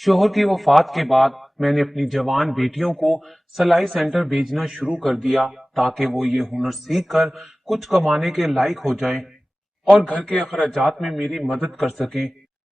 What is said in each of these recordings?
शोहर की वफात के बाद मैंने अपनी जवान बेटियों को सिलाई सेंटर भेजना शुरू कर दिया ताकि वो ये हुनर सीख कर कुछ कमाने के लायक हो जाएं और घर के अखराजात में मेरी मदद कर सकें।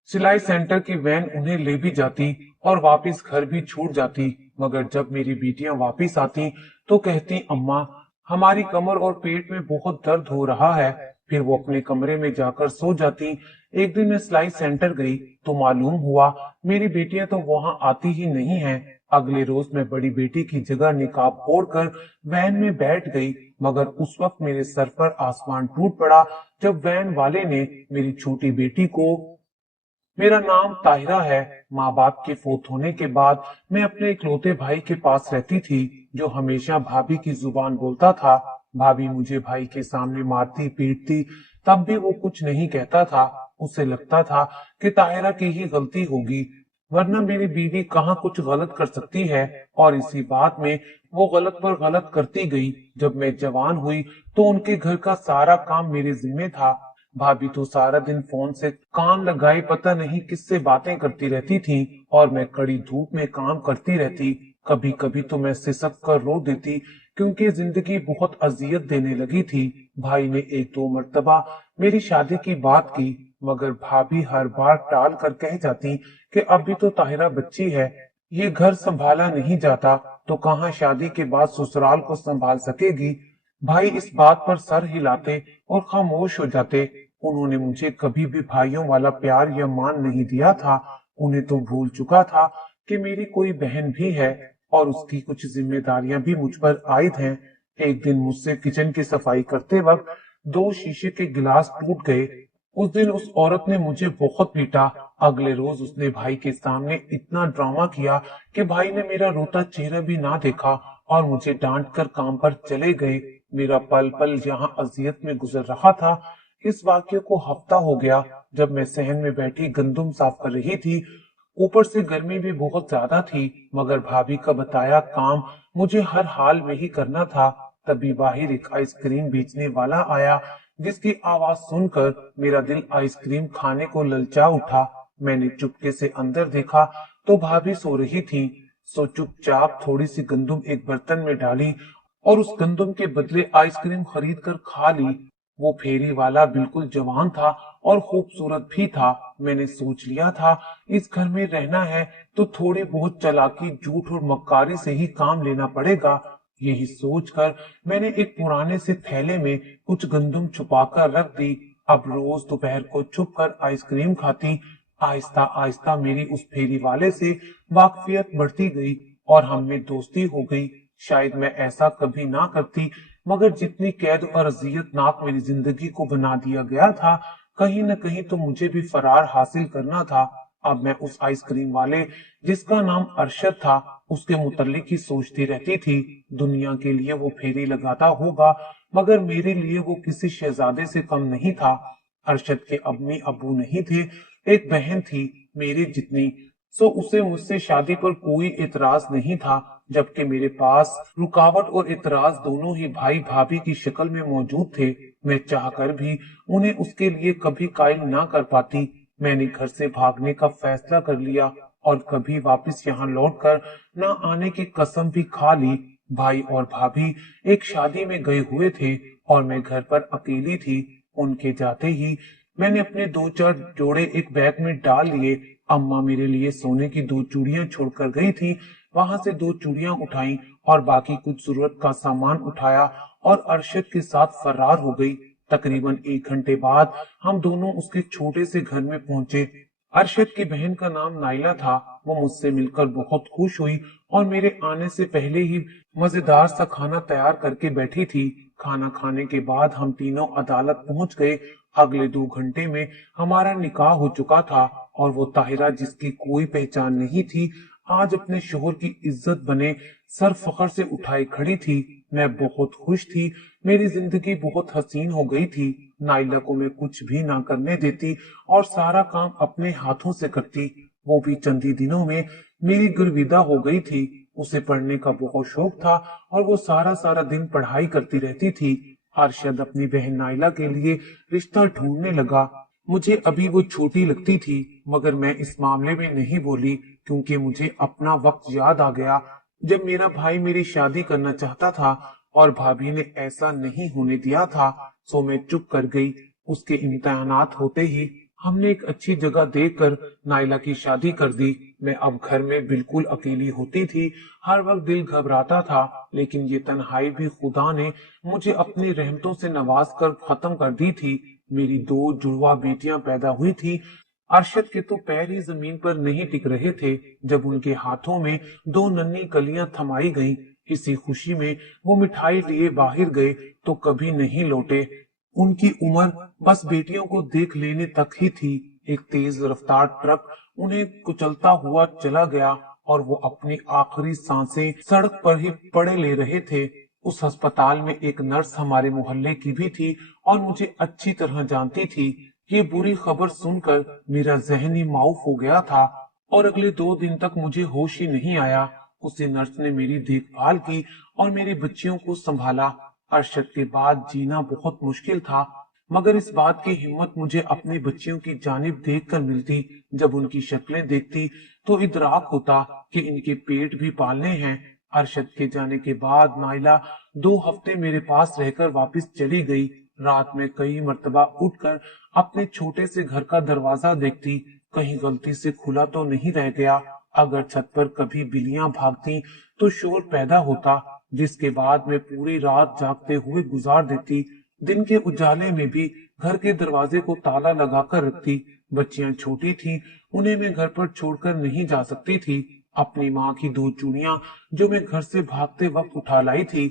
सिलाई सेंटर की वैन उन्हें ले भी जाती और वापस घर भी छूट जाती, मगर जब मेरी बेटियां वापस आती तो कहती, अम्मा हमारी कमर और पेट में बहुत दर्द हो रहा है। फिर वो अपने कमरे में जाकर सो जाती। एक दिन मैं सिलाई सेंटर गई तो मालूम हुआ मेरी बेटियां तो वहां आती ही नहीं हैं। अगले रोज मैं बड़ी बेटी की जगह निकाब ओढ़कर वैन में बैठ गई, मगर उस वक्त मेरे सर पर आसमान टूट पड़ा जब वैन वाले ने मेरी छोटी बेटी को, मेरा नाम ताहिरा है। माँ बाप के फोत होने के बाद मैं अपने इकलौते भाई के पास रहती थी, जो हमेशा भाभी की जुबान बोलता था। भाभी मुझे भाई के सामने मारती पीटती, तब भी वो कुछ नहीं कहता था। उसे लगता था कि ताहिरा की ही गलती होगी, वरना मेरी बीवी कहाँ कुछ गलत कर सकती है। और इसी बात में वो गलत पर गलत करती गई। जब मैं जवान हुई तो उनके घर का सारा काम मेरे जिम्मे था। भाभी तो सारा दिन फोन से कान लगाए पता नहीं किससे बातें करती रहती थी और मैं कड़ी धूप में काम करती रहती। कभी कभी तो मैं सिसक कर रो देती, क्योंकि जिंदगी बहुत अजियत देने लगी थी। भाई ने एक दो मर्तबा मेरी शादी की बात की, मगर भाभी हर बार टाल कर कह जाती कि अभी तो ताहिरा बच्ची है, ये घर संभाला नहीं जाता तो कहाँ शादी के बाद ससुराल को संभाल सकेगी। भाई इस बात पर सर हिलाते और खामोश हो जाते। उन्होंने मुझे कभी भी भाइयों वाला प्यार या मान नहीं दिया था। उन्हें तो भूल चुका था कि मेरी कोई बहन भी है और उसकी कुछ जिम्मेदारियां भी मुझ पर आयद हैं। एक दिन मुझसे किचन की सफाई करते वक्त दो शीशे के गिलास टूट गए। उस दिन उस औरत ने मुझे बहुत पीटा। अगले रोज उसने भाई के सामने इतना ड्रामा किया कि भाई ने मेरा रोता चेहरा भी ना देखा और मुझे डांट कर काम पर चले गए। मेरा पल पल यहाँ अजियत में गुजर रहा था। इस वाक्य को हफ्ता हो गया जब मैं सहन में बैठी गंदुम साफ कर रही थी। ऊपर से गर्मी भी बहुत ज्यादा थी, मगर भाभी का बताया काम मुझे हर हाल में ही करना था। तभी बाहर एक आइसक्रीम बेचने वाला आया, जिसकी आवाज सुनकर मेरा दिल आइसक्रीम खाने को ललचा उठा। मैंने चुपके से अंदर देखा तो भाभी सो रही थी। सो चुपचाप थोड़ी सी गंदुम एक बर्तन में डाली और उस गंदुम के बदले आइसक्रीम खरीद कर खा ली। वो फेरी वाला बिल्कुल जवान था और खूबसूरत भी था। मैंने सोच लिया था इस घर में रहना है तो थोड़ी बहुत चालाकी, झूठ और मक्कारी से ही काम लेना पड़ेगा। यही सोचकर मैंने एक पुराने से थैले में कुछ गंदुम छुपाकर रख दी। अब रोज दोपहर को छुप कर आइसक्रीम खाती। आहिस्ता आहिस्ता मेरी उस फेरी वाले से वाकफियत बढ़ती गई और हम में दोस्ती हो गई। शायद मैं ऐसा कभी ना करती, मगर जितनी कैद और अजियतनाक मेरी जिंदगी को बना दिया गया था, कहीं न कहीं तो मुझे भी फरार हासिल करना था। अब मैं उस आइसक्रीम वाले, जिसका नाम अरशद था, उसके मुतल्लिक ही सोचती रहती थी। दुनिया के लिए वो फेरी लगाता होगा, मगर मेरे लिए वो किसी शहजादे से कम नहीं था। अरशद के अम्मी अबू नहीं थे, एक बहन थी मेरी जितनी। सो उसे मुझसे शादी पर कोई एतराज नहीं था, जबकि मेरे पास रुकावट और एतराज दोनों ही भाई भाभी की शक्ल में मौजूद थे। मैं चाहकर भी उन्हें उसके लिए कभी कायल ना कर पाती। मैंने घर से भागने का फैसला कर लिया और कभी वापस यहाँ लौटकर न आने की कसम भी खा ली। भाई और भाभी एक शादी में गए हुए थे और मैं घर पर अकेली थी। उनके जाते ही मैंने अपने दो चार जोड़े एक बैग में डाल लिए। अम्मा मेरे लिए सोने की दो चूड़ियां छोड़कर गई थी। वहां से दो चूड़ियां उठाई और बाकी कुछ जरूरत का सामान उठाया और अरशद के साथ फरार हो गई। तकरीबन 1 घंटे बाद हम दोनों उसके छोटे से घर में पहुंचे। अरशद की बहन का नाम नाइला था। वो मुझसे मिलकर बहुत खुश हुई और मेरे आने से पहले ही मजेदार सा खाना तैयार करके बैठी थी। खाना खाने के बाद हम तीनों अदालत पहुंच गए। अगले 2 घंटे में हमारा निकाह हो चुका था और वो ताहिरा, जिसकी कोई पहचान नहीं थी, आज अपने शोहर की इज्जत बने सर फखर से उठाई खड़ी थी। मैं बहुत खुश थी। मेरी जिंदगी बहुत हसीन हो गई थी। नाइला को मैं कुछ भी ना करने देती और सारा काम अपने हाथों से करती। वो भी चंद ही दिनों में मेरी गुरविदा हो गई थी। उसे पढ़ने का बहुत शौक था और वो सारा सारा दिन पढ़ाई करती रहती थी। अरशद अपनी बहन नाइला के लिए रिश्ता ढूंढने लगा। मुझे अभी वो छोटी लगती थी, मगर मैं इस मामले में नहीं बोली क्योंकि मुझे अपना वक्त याद आ गया जब मेरा भाई मेरी शादी करना चाहता था और भाभी ने ऐसा नहीं होने दिया था। सो मैं चुप कर गई। उसके इम्तिहानात होते ही हमने एक अच्छी जगह देखकर नाइला की शादी कर दी। मैं अब घर में बिल्कुल अकेली होती थी। हर वक्त दिल घबराता था, लेकिन ये तन्हाई भी खुदा ने मुझे अपनी रहमतों से नवाज कर खत्म कर दी थी। मेरी 2 जुड़वा बेटियां पैदा हुई थी। अरशद के तो पैर ही जमीन पर नहीं टिक रहे थे जब उनके हाथों में 2 नन्ही कलियां थमाई गईं। इसी खुशी में वो मिठाई लिए बाहर गए तो कभी नहीं लौटे। उनकी उम्र बस बेटियों को देख लेने तक ही थी। एक तेज रफ्तार ट्रक उन्हें कुचलता हुआ चला गया और वो अपनी आखिरी सांसें सड़क पर ही पड़े ले रहे थे। उस अस्पताल में एक नर्स हमारे मोहल्ले की भी थी और मुझे अच्छी तरह जानती थी। ये बुरी खबर सुनकर मेरा जहन ही माऊफ हो गया था और अगले 2 दिन तक मुझे होश ही नहीं आया। उसी नर्स ने मेरी देखभाल की और मेरी बच्चियों को संभाला। अरशद के बाद जीना बहुत मुश्किल था, मगर इस बात की हिम्मत मुझे अपनी बच्चियों की जानिब देखकर मिलती। जब उनकी शक्लें देखती तो इदराक होता कि इनके पेट भी पालने हैं। अरशद के जाने के बाद नाइला 2 हफ्ते मेरे पास रहकर वापस चली गई। रात में कई मर्तबा उठकर अपने छोटे से घर का दरवाजा देखती, कहीं गलती से खुला तो नहीं रह गया। अगर छत पर कभी बिल्लियां भागती तो शोर पैदा होता, जिसके बाद मैं पूरी रात जागते हुए गुजार देती। दिन के उजाले में भी घर के दरवाजे को ताला लगाकर रखती। बच्चियां छोटी थीं, उन्हें मैं घर पर छोड़कर नहीं जा सकती थी। अपनी माँ की 2 चूड़ियां जो मैं घर से भागते वक्त उठा लाई थी,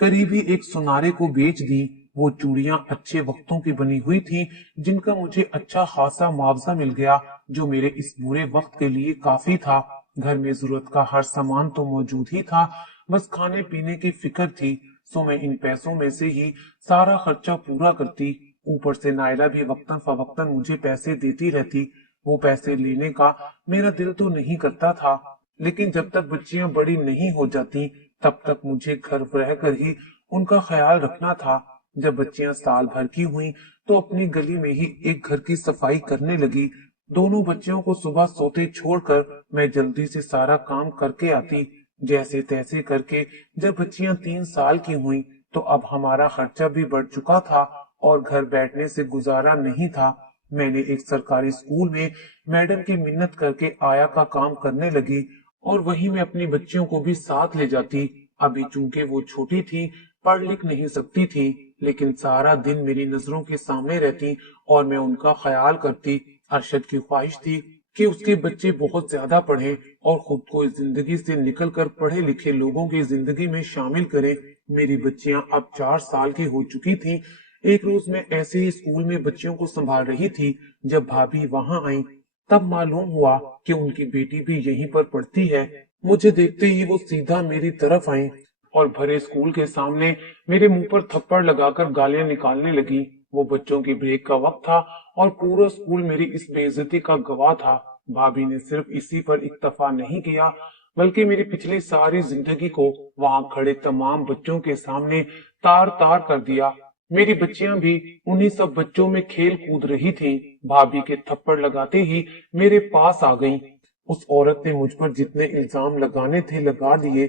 करीबी एक सुनारे को बेच दी। वो चूड़ियां अच्छे वक्तों की बनी हुई थी, जिनका मुझे अच्छा खासा मुआवजा मिल गया, जो मेरे इस बुरे वक्त के लिए काफी था। घर में जरूरत का हर सामान तो मौजूद ही था, बस खाने पीने की फिक्र थी। सो मैं इन पैसों में से ही सारा खर्चा पूरा करती। ऊपर से नायला भी वक्तन फवक्तन मुझे पैसे देती रहती। वो पैसे लेने का मेरा दिल तो नहीं करता था, लेकिन जब तक बच्चियां बड़ी नहीं हो जाती तब तक मुझे घर रहकर ही उनका ख्याल रखना था। जब बच्चियां साल भर की हुई तो अपनी गली में ही एक घर की सफाई करने लगी। दोनों बच्चियों को सुबह सोते छोड़कर मैं जल्दी से सारा काम करके आती। जैसे तैसे करके जब बच्चियां 3 साल की हुई तो अब हमारा खर्चा भी बढ़ चुका था और घर बैठने से गुजारा नहीं था। मैंने एक सरकारी स्कूल में मैडम की मिन्नत करके आया का काम करने लगी और वहीं मैं अपनी बच्चियों को भी साथ ले जाती। अभी चूंकि वो छोटी थी, पढ़ लिख नहीं सकती थी, लेकिन सारा दिन मेरी नजरों के सामने रहती और मैं उनका ख्याल करती। अरशद की ख्वाहिश थी कि उसके बच्चे बहुत ज्यादा पढ़ें और खुद को इस जिंदगी से निकलकर पढ़े लिखे लोगों की जिंदगी में शामिल करें। मेरी बच्चियां अब 4 साल की हो चुकी थीं। एक रोज मैं ऐसे ही स्कूल में बच्चियों को संभाल रही थी। जब भाभी वहां आई तब मालूम हुआ कि उनकी बेटी भी यहीं पर पढ़ती है। मुझे देखते ही वो सीधा मेरी तरफ आई और भरे स्कूल के सामने मेरे मुंह पर थप्पड़ लगाकर गालियां निकालने लगी। वो बच्चों की ब्रेक का वक्त था और पूरा स्कूल मेरी इस बेइज्जती का गवाह था। भाभी ने सिर्फ इसी पर इक्तफा नहीं किया, बल्कि मेरी पिछली सारी जिंदगी को वहां खड़े तमाम बच्चों के सामने तार तार कर दिया। मेरी बच्चियां भी उन्हीं सब बच्चों में खेल कूद रही थीं। भाभी के थप्पड़ लगाते ही मेरे पास आ गईं। उस औरत ने मुझ पर जितने इल्जाम लगाने थे लगा दिए,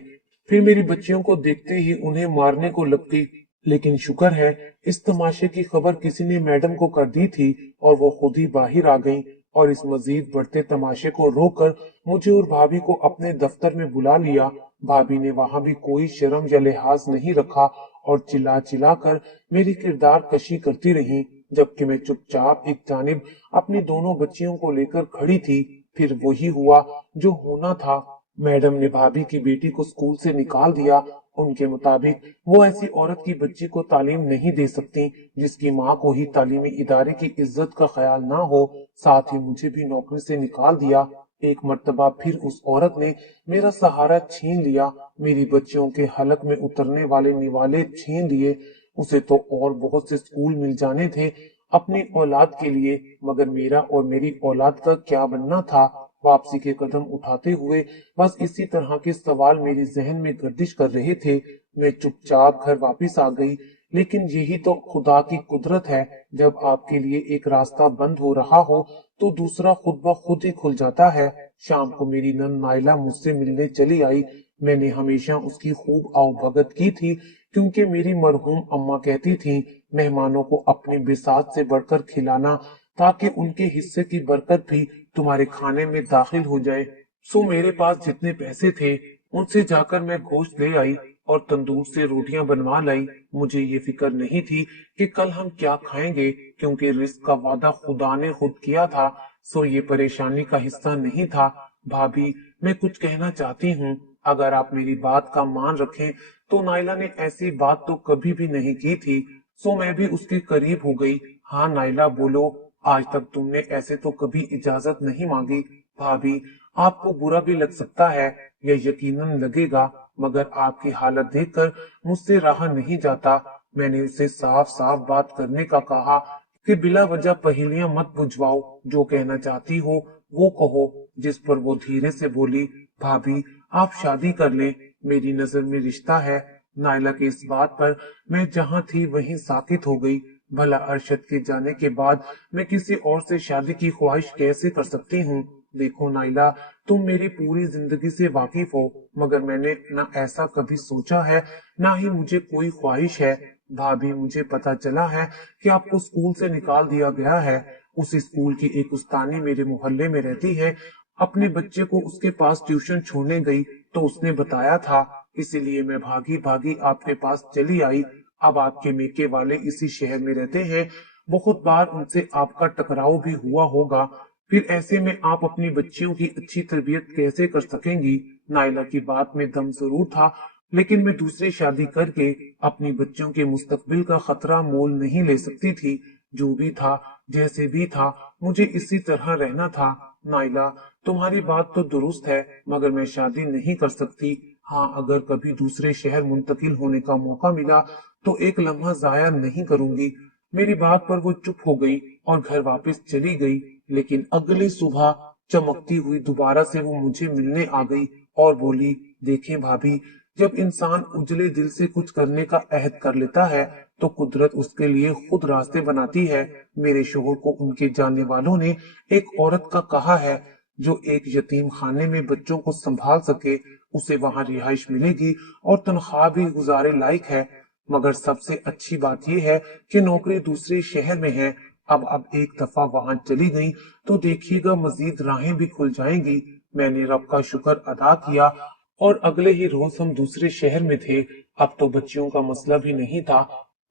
फिर मेरी बच्चियों को देखते ही उन्हें मारने को लग गई। लेकिन शुक्र है इस तमाशे की खबर किसी ने मैडम को कर दी थी और वो खुद ही बाहर आ गईं और इस मजीद बढ़ते तमाशे को रोककर मुझे और भाभी को अपने दफ्तर में बुला लिया। भाभी ने वहां भी कोई शर्म या लिहाज नहीं रखा और चिल्ला चिल्ला कर मेरी किरदार कशी करती रही, जबकि मैं चुपचाप एक जानिब अपनी दोनों बच्चियों को लेकर खड़ी थी। फिर वही हुआ जो होना था। मैडम ने भाभी की बेटी को स्कूल से निकाल दिया। उनके मुताबिक वो ऐसी औरत की बच्ची को तालीम नहीं दे सकती जिसकी माँ को ही तालीमी इदारे की इज्जत का ख्याल ना हो। साथ ही मुझे भी नौकरी से निकाल दिया। एक मर्तबा फिर उस औरत ने मेरा सहारा छीन लिया, मेरी बच्चियों के हलक में उतरने वाले निवाले छीन लिए। उसे तो और बहुत से स्कूल मिल जाने थे अपनी औलाद के लिए, मगर मेरा और मेरी औलाद का क्या बनना था। वापसी के कदम उठाते हुए बस इसी तरह के सवाल मेरे जहन में गर्दिश कर रहे थे। मैं चुपचाप घर वापस आ गई। लेकिन यही तो खुदा की कुदरत है, जब आपके लिए एक रास्ता बंद हो रहा हो तो दूसरा खुद ब खुद ही खुल जाता है। शाम को मेरी नन नाइला मुझसे मिलने चली आई। मैंने हमेशा उसकी खूब आवभगत की थी, क्योंकि मेरी मरहूम अम्मा कहती थी, मेहमानों को अपनी बिसात से बढ़कर खिलाना, ताकि उनके हिस्से की बरकत भी तुम्हारे खाने में दाखिल हो जाए। सो मेरे पास जितने पैसे थे उनसे जाकर मैं गोश्त ले आई और तंदूर से रोटियां बनवा लाई। मुझे ये फिक्र नहीं थी कि कल हम क्या खाएंगे, क्योंकि रिस्क का वादा खुदा ने खुद किया था। सो ये परेशानी का हिस्सा नहीं था। भाभी, मैं कुछ कहना चाहती हूँ, अगर आप मेरी बात का मान रखें तो नाइला ने ऐसी बात तो कभी भी नहीं की थी। सो मैं भी उसके करीब हो गई। हाँ नाइला, बोलो, आज तक तुमने ऐसे तो कभी इजाजत नहीं मांगी। भाभी, आपको बुरा भी लग सकता है, यह यकीनन लगेगा, मगर आपकी हालत देखकर मुझसे रहा नहीं जाता। मैंने उसे साफ साफ बात करने का कहा कि बिला वजह पहेलियां मत बुझवाओ, जो कहना चाहती हो वो कहो। जिस पर वो धीरे से बोली, भाभी, आप शादी कर लें, मेरी नजर में रिश्ता है। नायला की इस बात पर मैं जहां थी वहीं साकित हो गई। भला अरशद के जाने के बाद मैं किसी और से शादी की ख्वाहिश कैसे कर सकती हूँ। देखो नाइला, तुम मेरी पूरी जिंदगी से वाकिफ हो, मगर मैंने ना ऐसा कभी सोचा है, ना ही मुझे कोई ख्वाहिश है। भाभी, मुझे पता चला है कि आपको स्कूल से निकाल दिया गया है। उस स्कूल की एक उस्तानी मेरे मोहल्ले में रहती है। अपने बच्चे को उसके पास ट्यूशन छोड़ने गई तो उसने बताया था, इसीलिए मैं भागी भागी आपके पास चली आई। अब आपके मेके वाले इसी शहर में रहते हैं। बहुत बार उनसे आपका टकराव भी हुआ होगा। फिर ऐसे में आप अपनी बच्चियों की अच्छी तरबियत कैसे कर सकेंगी। नाइला की बात में दम जरूर था, लेकिन मैं दूसरी शादी करके अपनी बच्चों के मुस्तकबिल का खतरा मोल नहीं ले सकती थी। जो भी था, जैसे भी था, मुझे इसी तरह रहना था। नाइला, तुम्हारी बात तो दुरुस्त है, मगर मैं शादी नहीं कर सकती। हाँ, अगर कभी दूसरे शहर मुंतकिल होने का मौका मिला तो एक लम्हा जाया नहीं करूंगी। मेरी बात पर वो चुप हो गई और घर वापस चली गई। लेकिन अगली सुबह चमकती हुई दोबारा से वो मुझे मिलने आ गई और बोली, देखें भाभी, जब इंसान उजले दिल से कुछ करने का अहद कर लेता है तो कुदरत उसके लिए खुद रास्ते बनाती है। मेरे शोहर को उनके जानने वालों ने एक औरत का कहा है जो एक यतीम खाने में बच्चों को संभाल सके, उसे वहां रिहाइश मिलेगी और तनख्वाह भी गुजारे लायक है। मगर सबसे अच्छी बात यह है कि नौकरी दूसरे शहर में है। अब एक दफा वहां चली गई तो देखिएगा मजीद राहें भी खुल जाएंगी। मैंने रब का शुक्र अदा किया और अगले ही रोज हम दूसरे शहर में थे। अब तो बच्चियों का मसला भी नहीं था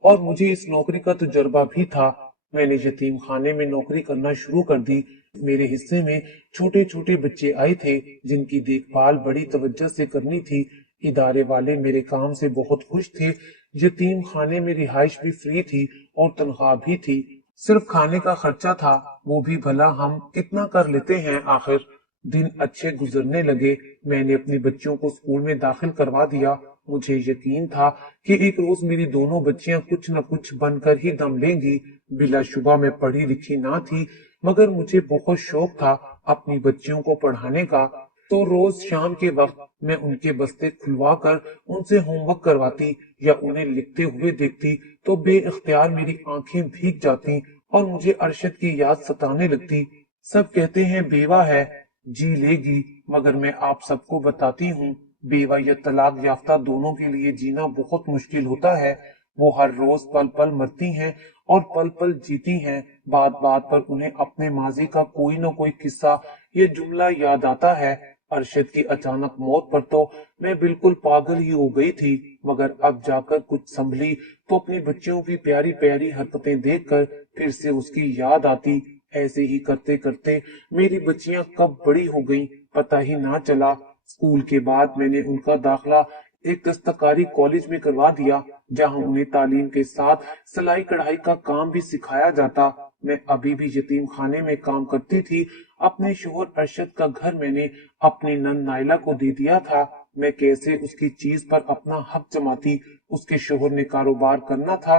और मुझे इस नौकरी का तजुर्बा भी था। मैंने यतीम खाने में नौकरी करना शुरू कर दी। मेरे हिस्से में छोटे छोटे बच्चे आए थे जिनकी देखभाल बड़ी तवज्जो से करनी थी। इदारे वाले मेरे काम से बहुत खुश थे। यतीम खाने में रिहाइश भी फ्री थी और तनख्वाह भी थी। सिर्फ खाने का खर्चा था, वो भी भला हम कितना कर लेते हैं आखिर। दिन अच्छे गुजरने लगे। मैंने अपनी बच्चियों को स्कूल में दाखिल करवा दिया। मुझे यकीन था कि एक रोज मेरी दोनों बच्चियां कुछ न कुछ बनकर ही दम लेंगी। बिलाशुबा मैं पढ़ी लिखी ना थी, मगर मुझे बहुत शौक था अपनी बच्चियों को पढ़ाने का। तो रोज शाम के वक्त मैं उनके बस्ते खुलवा कर उनसे होमवर्क करवाती या उन्हें लिखते हुए देखती तो बेइख्तियार मेरी आंखें भीग जाती और मुझे अरशद की याद सताने लगती। सब कहते हैं बेवा है, जी लेगी, मगर मैं आप सबको बताती हूँ, बेवा या तलाक याफ्ता दोनों के लिए जीना बहुत मुश्किल होता है। वो हर रोज पल पल मरती हैं और पल पल जीती हैं। बात बात पर उन्हें अपने माजी का कोई न कोई किस्सा, ये जुमला याद आता है। अरशद की अचानक मौत पर तो मैं बिल्कुल पागल ही हो गई थी, मगर अब जाकर कुछ संभली तो अपनी बच्चियों की प्यारी प्यारी हरकतें देखकर फिर से उसकी याद आती। ऐसे ही करते करते मेरी बच्चियां कब बड़ी हो गईं, पता ही ना चला। स्कूल के बाद मैंने उनका दाखिला एक दस्तकारी कॉलेज में करवा दिया, जहां उन्हें तालीम के साथ सिलाई कढ़ाई का काम भी सिखाया जाता। मैं अभी भी यतीम खाने में काम करती थी। अपने शोहर अरशद का घर मैंने अपनी नन नाइला को दे दिया था। मैं कैसे उसकी चीज पर अपना हक जमाती। उसके शोहर ने कारोबार करना था,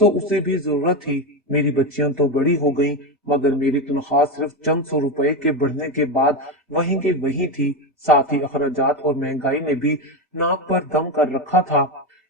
सो उसे भी जरूरत थी। मेरी बच्चियां तो बड़ी हो गईं, मगर मेरी तनख्वाह सिर्फ चंद सौ रुपए के बढ़ने के बाद वहीं के वहीं थी। साथ ही अखराजात और महंगाई ने भी नाक पर दम कर रखा था।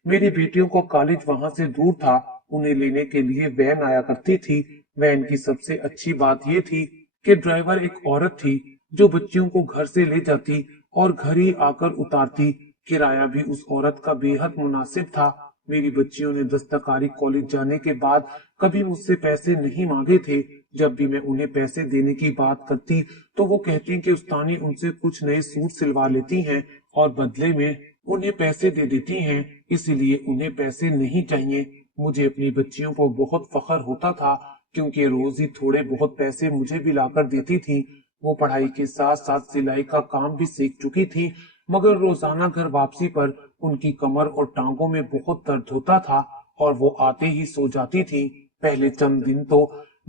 मेरी बेटियों को कॉलेज वहां से दूर था, उन्हें लेने के लिए वैन आया करती थी। वैन की सबसे अच्छी बात ये थी कि ड्राइवर एक औरत थी जो बच्चियों को घर से ले जाती और घर ही आकर उतारती। किराया भी उस औरत का बेहद मुनासिब था। मेरी बच्चियों ने दस्तकारी कॉलेज जाने के बाद कभी मुझसे पैसे नहीं मांगे थे। जब भी मैं उन्हें पैसे देने की बात करती तो वो कहती कि उस्तानी उनसे कुछ नए सूट सिलवा लेती हैं और बदले में उन्हें पैसे दे देती हैं, इसीलिए उन्हें पैसे नहीं चाहिए। मुझे अपनी बच्चियों पर बहुत फख्र होता था क्योंकि रोज ही थोड़े बहुत पैसे मुझे भी लाकर देती थी। वो पढ़ाई के साथ साथ सिलाई का काम भी सीख चुकी थी, मगर रोजाना घर वापसी पर उनकी कमर और टांगों में बहुत दर्द होता था और वो आते ही सो जाती थी। पहले चंद दिन तो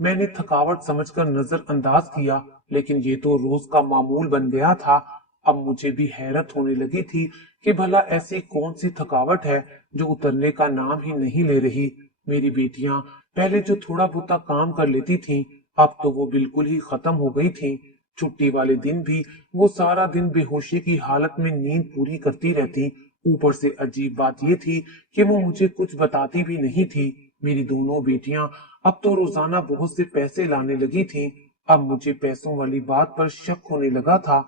मैंने थकावट समझकर नजरअंदाज किया, लेकिन ये तो रोज का मामूल बन गया था। अब मुझे भी हैरत होने लगी थी कि भला ऐसी कौन सी थकावट है जो उतरने का नाम ही नहीं ले रही। मेरी बेटियां पहले जो थोड़ा बहुत काम कर लेती थीं, अब तो वो बिल्कुल ही खत्म हो गई थीं। छुट्टी वाले दिन भी वो सारा दिन बेहोशी की हालत में नींद पूरी करती रहती। ऊपर से अजीब बात ये थी कि वो मुझे कुछ बताती भी नहीं थी। मेरी दोनों बेटियां अब तो रोजाना बहुत से पैसे लाने लगी थीं। अब मुझे पैसों वाली बात पर शक होने लगा था।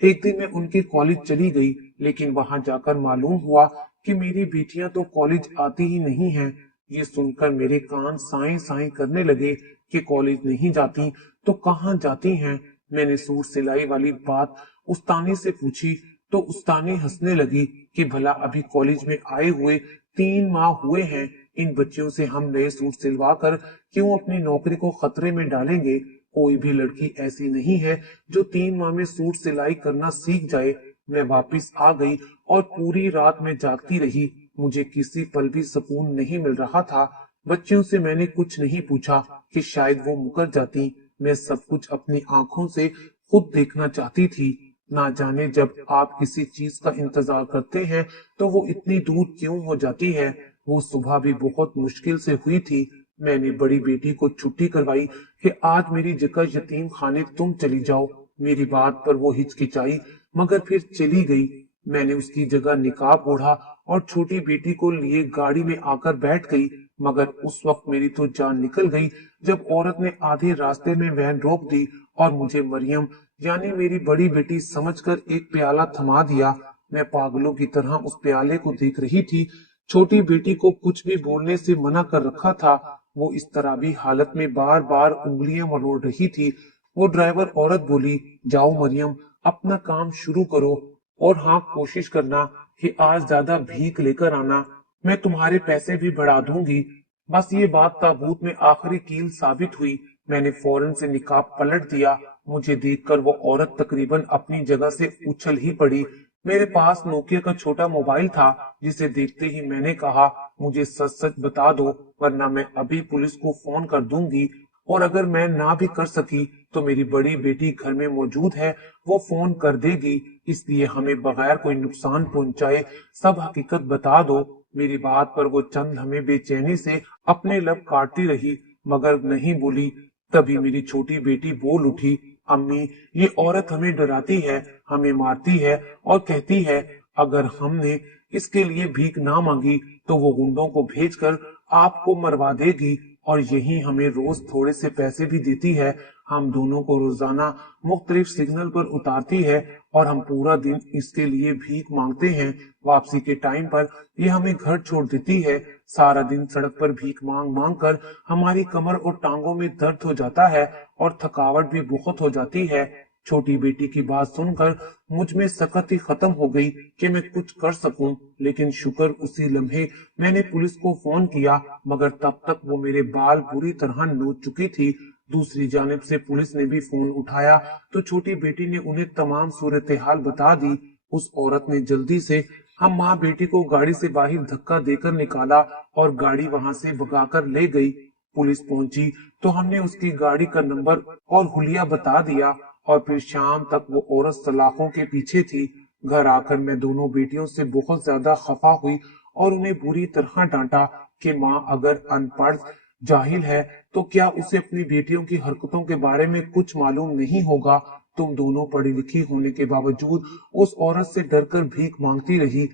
एक दिन मैं उनके कॉलेज चली गई, लेकिन वहां जाकर मालूम हुआ कि मेरी बेटियां तो कॉलेज आती ही नहीं हैं। ये सुनकर मेरे कान साए साए करने लगे कि कॉलेज नहीं जाती तो कहाँ जाती हैं। मैंने सूट सिलाई वाली बात उस्तानी से पूछी तो उस्तानी हंसने लगी कि भला अभी कॉलेज में आए हुए 3 माह हुए हैं, इन बच्चियों से हम नए सूट सिलवा कर क्यों अपनी नौकरी को खतरे में डालेंगे। कोई भी लड़की ऐसी नहीं है जो 3 माह में सूट सिलाई करना सीख जाए। मैं वापिस आ गई और पूरी रात में जागती रही। मुझे किसी पल भी सुकून नहीं मिल रहा था। बच्चियों से मैंने कुछ नहीं पूछा कि शायद वो मुकर जाती। मैं सब कुछ अपनी आंखों से खुद देखना चाहती थी। ना जाने जब आप किसी चीज का इंतजार करते हैं तो वो इतनी दूर क्यों हो जाती है। वो सुबह भी बहुत मुश्किल से हुई थी। मैंने बड़ी बेटी को छुट्टी करवाई कि आज मेरी जगह यतीम खाने तुम चली जाओ। मेरी बात पर वो हिचकिचाई मगर फिर चली गई। मैंने उसकी जगह निकाब ओढ़ा और छोटी बेटी को लिए गाड़ी में आकर बैठ गई, मगर उस वक्त मेरी तो जान निकल गई जब औरत ने आधे रास्ते में वैन रोक दी और मुझे मरियम यानी मेरी बड़ी बेटी समझकर एक प्याला थमा दिया। मैं पागलों की तरह उस प्याले को देख रही थी। छोटी बेटी को कुछ भी बोलने से मना कर रखा था। वो इस तरह भी हालत में बार बार उंगलियां मरोड़ रही थी। वो ड्राइवर औरत बोली, जाओ मरियम, अपना काम शुरू करो और हाँ, कोशिश करना कि आज ज्यादा भीख लेकर आना, मैं तुम्हारे पैसे भी बढ़ा दूंगी। बस ये बात ताबूत में आखिरी कील साबित हुई। मैंने फौरन से निकाब पलट दिया। मुझे देखकर वो औरत तकरीबन अपनी जगह से उछल ही पड़ी। मेरे पास नोकिया का छोटा मोबाइल था, जिसे देखते ही मैंने कहा, मुझे सच सच बता दो वरना मैं अभी पुलिस को फोन कर दूंगी, और अगर मैं ना भी कर सकी तो मेरी बड़ी बेटी घर में मौजूद है, वो फोन कर देगी, इसलिए हमें बगैर कोई नुकसान पहुंचाए सब हकीकत बता दो। मेरी बात पर वो चंद हमें बेचैनी से अपने लब काटती रही मगर नहीं बोली। तभी मेरी छोटी बेटी बोल उठी, अम्मी, ये औरत हमें डराती है, हमें मारती है और कहती है अगर हमने इसके लिए भीख ना मांगी तो वो गुंडों को भेजकर आपको मरवा देगी, और यही हमें रोज थोड़े से पैसे भी देती है। हम दोनों को रोजाना मुख्तलिफ सिग्नल पर उतारती है और हम पूरा दिन इसके लिए भीख मांगते हैं। वापसी के टाइम पर ये हमें घर छोड़ देती है। सारा दिन सड़क पर भीख मांग मांग कर हमारी कमर और टांगों में दर्द हो जाता है और थकावट भी बहुत हो जाती है। छोटी बेटी की बात सुनकर मुझ में सकत ही खत्म हो गई कि मैं कुछ कर सकूं, लेकिन शुक्र उसी लम्हे मैंने पुलिस को फोन किया, मगर तब तक वो मेरे बाल बुरी तरह नोच चुकी थी। दूसरी जानिब से पुलिस ने भी फोन उठाया तो छोटी बेटी ने उन्हें तमाम सूरत हाल बता दी। उस औरत ने जल्दी से हम माँ बेटी को गाड़ी से बाहर धक्का देकर निकाला और गाड़ी वहां से भगाकर ले गई। पुलिस पहुंची तो हमने उसकी गाड़ी का नंबर और हुलिया बता दिया और फिर शाम तक वो औरत सलाखों के पीछे थी। घर आकर मैं दोनों बेटियों से बहुत ज्यादा खफा हुई और उन्हें बुरी तरह डांटा कि माँ अगर अनपढ़ जाहिल है तो क्या उसे अपनी बेटियों की हरकतों के बारे में कुछ मालूम नहीं होगा। तुम दोनों पढ़ी लिखी होने के बावजूद उस औरत से डरकर भीख मांगती रही।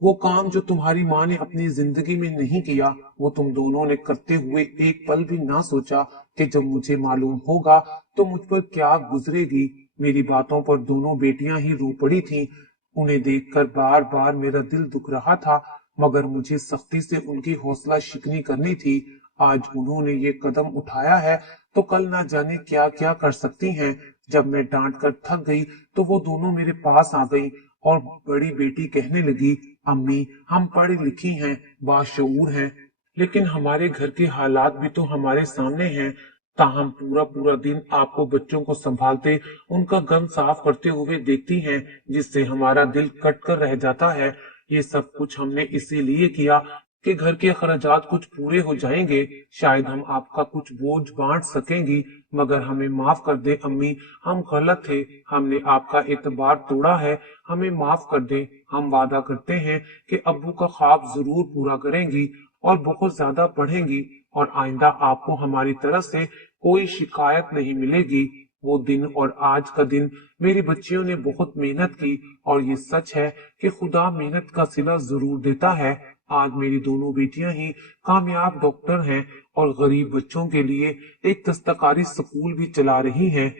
वो काम जो तुम्हारी माँ ने अपनी जिंदगी में नहीं किया, वो तुम दोनों ने करते हुए एक पल भी ना सोचा कि जब मुझे मालूम होगा तो मुझ पर क्या गुजरेगी। मेरी बातों पर दोनों बेटियां ही रो पड़ी थीं। उन्हें देखकर बार बार मेरा दिल दुख रहा था, मगर मुझे सख्ती से उनकी हौसला शिकनी करनी थी। आज उन्होंने ये कदम उठाया है तो कल ना जाने क्या क्या कर सकती हैं। जब मैं डांट कर थक गई तो वो दोनों मेरे पास आ गई और बड़ी बेटी कहने लगी, अम्मी हम पढ़ी लिखी हैं, बाशऊर हैं, लेकिन हमारे घर के हालात भी तो हमारे सामने हैं। ताहम पूरा पूरा दिन आपको बच्चों को संभालते, उनका गम साफ करते हुए देखती हैं, जिससे हमारा दिल कट कर रह जाता है। ये सब कुछ हमने इसीलिए किया कि घर के अखराजात कुछ पूरे हो जाएंगे, शायद हम आपका कुछ बोझ बांट सकेंगी। मगर हमें माफ कर दे अम्मी, हम गलत थे, हमने आपका एतबार तोड़ा है, हमें माफ कर दे। हम वादा करते हैं कि अब्बू का ख्वाब जरूर पूरा करेंगी और बहुत ज्यादा पढ़ेंगी, और आइंदा आपको हमारी तरफ से कोई शिकायत नहीं मिलेगी। वो दिन और आज का दिन मेरी बच्चियों ने बहुत मेहनत की, और ये सच है कि खुदा मेहनत का सिला जरूर देता है। आज मेरी दोनों बेटियां ही कामयाब डॉक्टर हैं और गरीब बच्चों के लिए एक दस्तकारी स्कूल भी चला रही हैं।